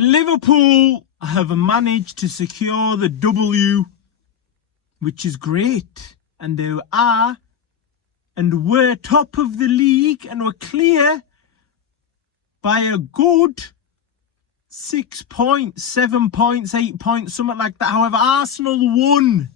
Liverpool have managed to secure the W, which is great. And they are and were top of the league and were clear by a good 6 points, 7 points, 8 points, something like that. However, Arsenal won,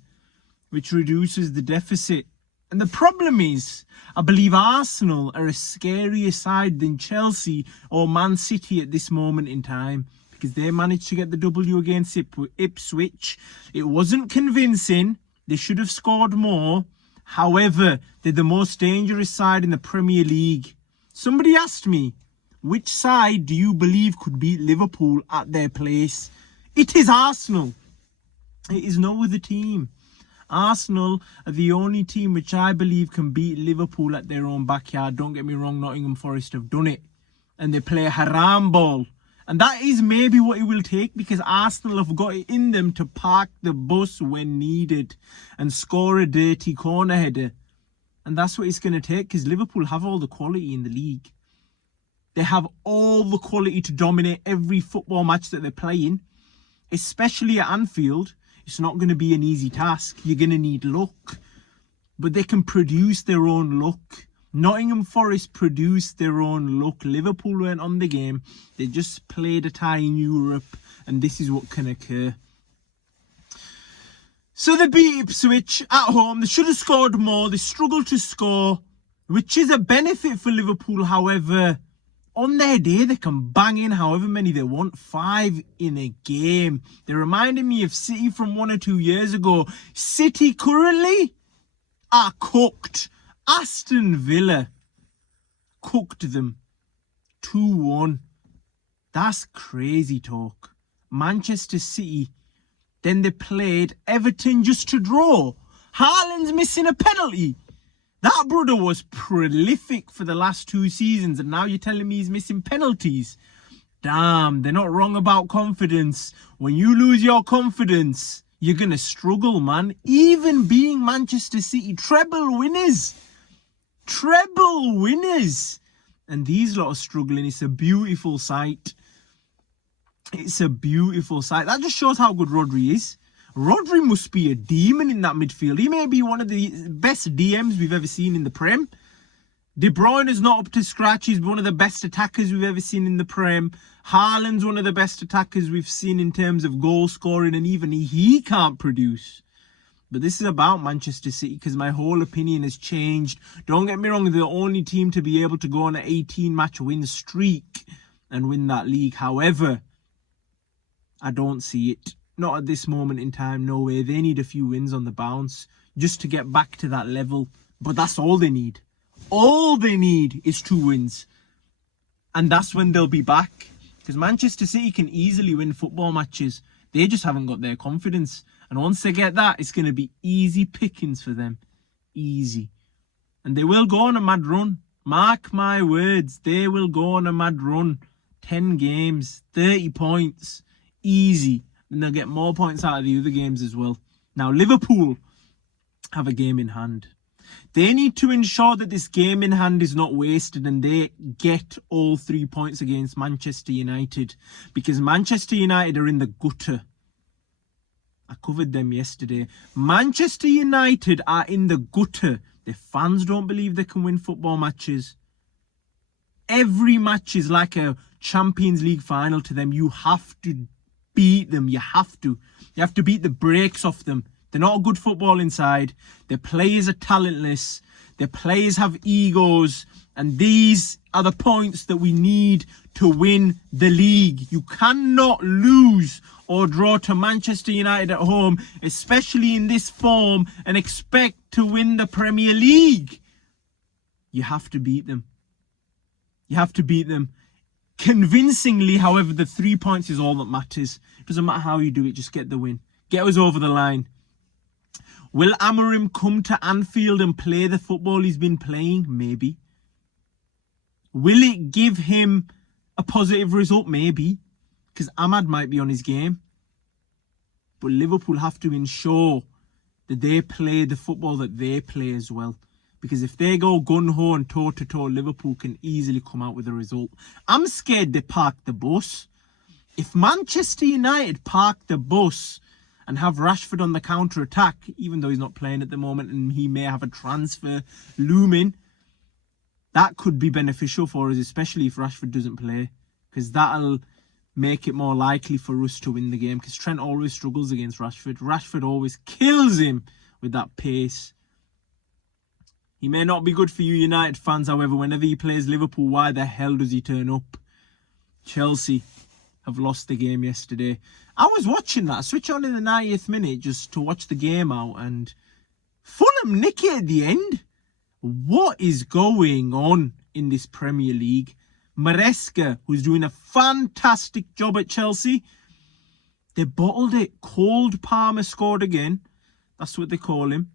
which reduces the deficit. And the problem is, I believe Arsenal are a scarier side than Chelsea or Man City at this moment in time, because they managed to get the W against Ipswich. It wasn't convincing. They should have scored more. However, they're the most dangerous side in the Premier League. Somebody asked me, which side do you believe could beat Liverpool at their place? It is Arsenal. It is no other team. Arsenal are the only team which I believe can beat Liverpool at their own backyard. Don't get me wrong, Nottingham Forest have done it. And they play a haram ball. And that is maybe what it will take, because Arsenal have got it in them to park the bus when needed and score a dirty corner header. And that's what it's going to take, because Liverpool have all the quality in the league. They have all the quality to dominate every football match that they're playing, especially at Anfield. It's not going to be an easy task. You're going to need luck. But they can produce their own luck. Nottingham Forest produced their own luck. Liverpool weren't on the game. They just played a tie in Europe, and this is what can occur. So they beat Ipswich at home. They should have scored more. They struggled to score, which is a benefit for Liverpool. However, on their day, they can bang in however many they want. 5 in a game. They reminded me of City from 1 or 2 years ago. City currently are cooked. Aston Villa cooked them 2-1. That's crazy talk. Manchester City, then they played Everton just to draw. Haaland's missing a penalty. That brother was prolific for the last 2 seasons, and now you're telling me he's missing penalties. Damn, they're not wrong about confidence. When you lose your confidence, you're going to struggle, man. Even being Manchester City treble winners. Treble winners. And these lot are struggling. It's a beautiful sight. It's a beautiful sight. That just shows how good Rodri is. Rodri must be a demon in that midfield. He may be one of the best DMs we've ever seen in the Prem. De Bruyne is not up to scratch. He's one of the best attackers we've ever seen in the Prem. Haaland's one of the best attackers we've seen in terms of goal scoring, and even he can't produce. But this is about Manchester City, because my whole opinion has changed. Don't get me wrong, they're the only team to be able to go on an 18-match win streak and win that league. However, I don't see it. Not at this moment in time, no way. They need a few wins on the bounce just to get back to that level. But that's all they need. All they need is 2 wins. And that's when they'll be back. Because Manchester City can easily win football matches. They just haven't got their confidence. And once they get that, it's going to be easy pickings for them. Easy. And they will go on a mad run. Mark my words. They will go on a mad run. 10 games, 30 points. Easy. And they'll get more points out of the other games as well. Now, Liverpool have a game in hand. They need to ensure that this game in hand is not wasted and they get all 3 points against Manchester United. Because Manchester United are in the gutter. I covered them yesterday. Manchester United are in the gutter. Their fans don't believe they can win football matches. Every match is like a Champions League final to them. You have to beat them. You have to. You have to beat the brakes off them. They're not a good football inside. Their players are talentless. Their players have egos. And these are the points that we need to win the league. You cannot lose or draw to Manchester United at home, especially in this form, and expect to win the Premier League. You have to beat them. You have to beat them. Convincingly, however, the 3 points is all that matters. It doesn't matter how you do it, just get the win. Get us over the line. Will Amorim come to Anfield and play the football he's been playing? Maybe. Will it give him a positive result? Maybe. Because Ahmad might be on his game. But Liverpool have to ensure that they play the football that they play as well. Because if they go gun-ho and toe-to-toe, Liverpool can easily come out with a result. I'm scared they park the bus. If Manchester United park the bus and have Rashford on the counter-attack, even though he's not playing at the moment and he may have a transfer looming, that could be beneficial for us, especially if Rashford doesn't play, because that'll make it more likely for us to win the game, because Trent always struggles against Rashford. Rashford always kills him with that pace. He may not be good for you United fans, however, whenever he plays Liverpool, why the hell does he turn up? Chelsea have lost the game yesterday. I was watching that, switch on in the 90th minute just to watch the game out, and Fulham nick it at the end. What is going on in this Premier League? Maresca, who's doing a fantastic job at Chelsea, they bottled it. Cold Palmer scored again. That's what they call him.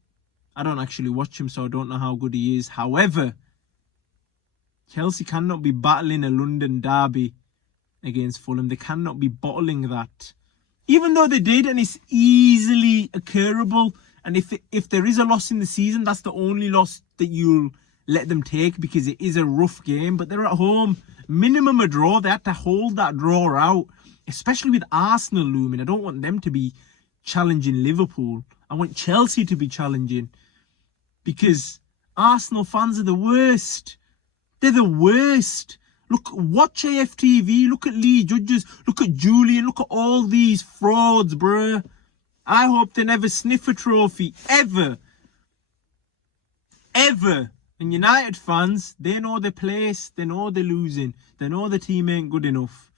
I don't actually watch him, so I don't know how good he is. However, Chelsea cannot be battling a London derby against Fulham. They cannot be bottling that. Even though they did, and it's easily occurable. And if there is a loss in the season, that's the only loss that you'll let them take, because it is a rough game. But they're at home. Minimum a draw. They had to hold that draw out, especially with Arsenal looming. I don't want them to be challenging Liverpool. I want Chelsea to be challenging, because Arsenal fans are the worst. They're the worst. Look, watch AFTV. Look at Lee Judges. Look at Julian. Look at all these frauds, bruh. I hope they never sniff a trophy. Ever. Ever. And United fans, they know their place. They know they're losing. They know the team ain't good enough.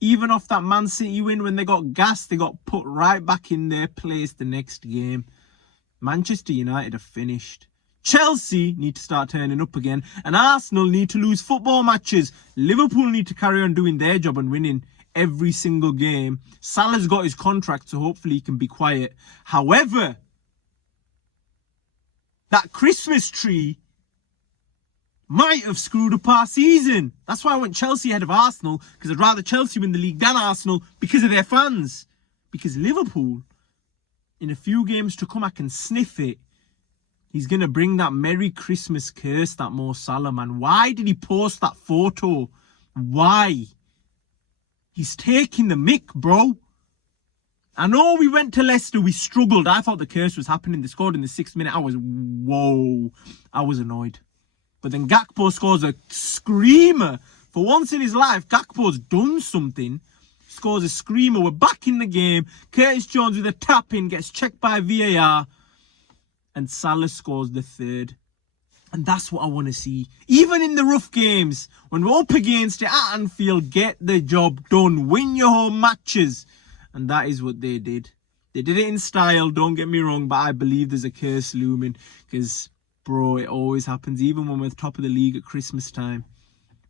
Even off that Man City win, when they got gassed, they got put right back in their place the next game. Manchester United are finished. Chelsea need to start turning up again. And Arsenal need to lose football matches. Liverpool need to carry on doing their job and winning every single game. Salah's got his contract, so hopefully he can be quiet. However, that Christmas tree might have screwed up our season. That's why I went Chelsea ahead of Arsenal, because I'd rather Chelsea win the league than Arsenal because of their fans. Because Liverpool, in a few games to come, I can sniff it. He's going to bring that Merry Christmas curse, that Mo Salah, man. Why did he post that photo? Why? He's taking the mick, bro. I know we went to Leicester, we struggled. I thought the curse was happening. They scored in the 6th minute. I was annoyed. But then Gakpo scores a screamer. For once in his life, Gakpo's done something. Scores a screamer. We're back in the game. Curtis Jones with a tap-in gets checked by VAR. And Salah scores the 3rd. And that's what I want to see. Even in the rough games, when we're up against it at Anfield, get the job done. Win your home matches. And that is what they did. They did it in style, don't get me wrong, but I believe there's a curse looming. Because, bro, it always happens. Even when we're top of the league at Christmas time,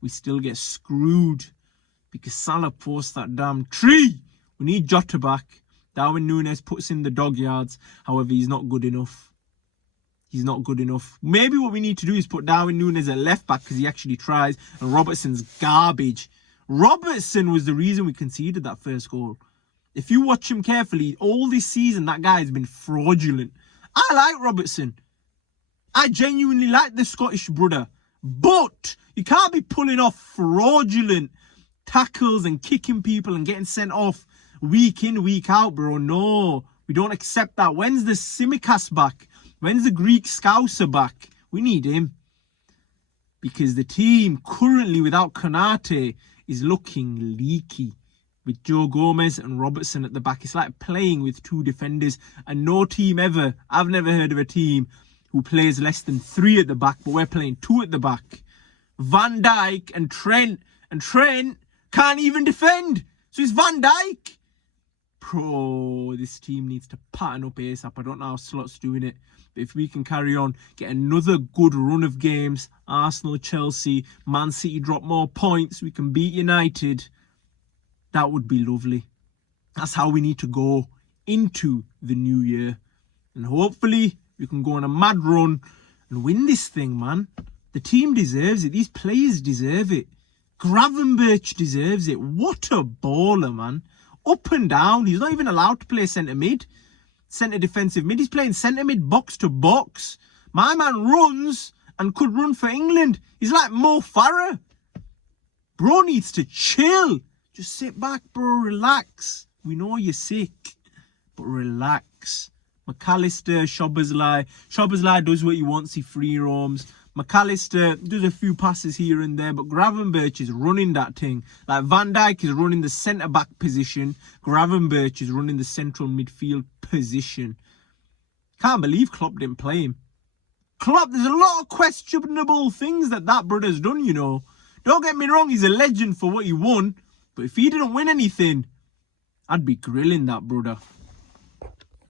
we still get screwed. Because Salah posts that damn tree. We need Jota back. Darwin Núñez puts in the dog yards. However, he's not good enough. He's not good enough. Maybe what we need to do is put Darwin Núñez at left back, because he actually tries. And Robertson's garbage. Robertson was the reason we conceded that first goal. If you watch him carefully, all this season, that guy has been fraudulent. I like Robertson. I genuinely like the Scottish brother. But you can't be pulling off fraudulent tackles and kicking people and getting sent off week in, week out, bro. No, we don't accept that. When's the Simicast back? When's the Greek Scouser back? We need him. Because the team currently without Konate is looking leaky. With Joe Gomez and Robertson at the back. It's like playing with 2 defenders. And no team ever, I've never heard of a team who plays less than 3 at the back. But we're playing 2 at the back. Van Dijk and Trent. And Trent can't even defend. So it's Van Dijk. Bro, this team needs to pattern up ASAP. I don't know how Slot's doing it. But if we can carry on, get another good run of games. Arsenal, Chelsea, Man City drop more points. We can beat United. That would be lovely. That's how we need to go into the new year. And hopefully we can go on a mad run and win this thing, man. The team deserves it. These players deserve it. Gravenberch deserves it. What a baller, man. Up and down. He's not even allowed to play centre mid. Centre defensive mid. He's playing centre mid box to box. My man runs and could run for England. He's like Mo Farah. Bro needs to chill. Just sit back, bro. Relax. We know you're sick, but relax. McAllister, Szoboszlai does what he wants. He free roams. McAllister does a few passes here and there, but Gravenberch is running that thing. Like Van Dijk is running the centre-back position. Gravenberch is running the central midfield position. Can't believe Klopp didn't play him. Klopp, there's a lot of questionable things that brother's done, you know. Don't get me wrong, he's a legend for what he won. But if he didn't win anything, I'd be grilling that brother.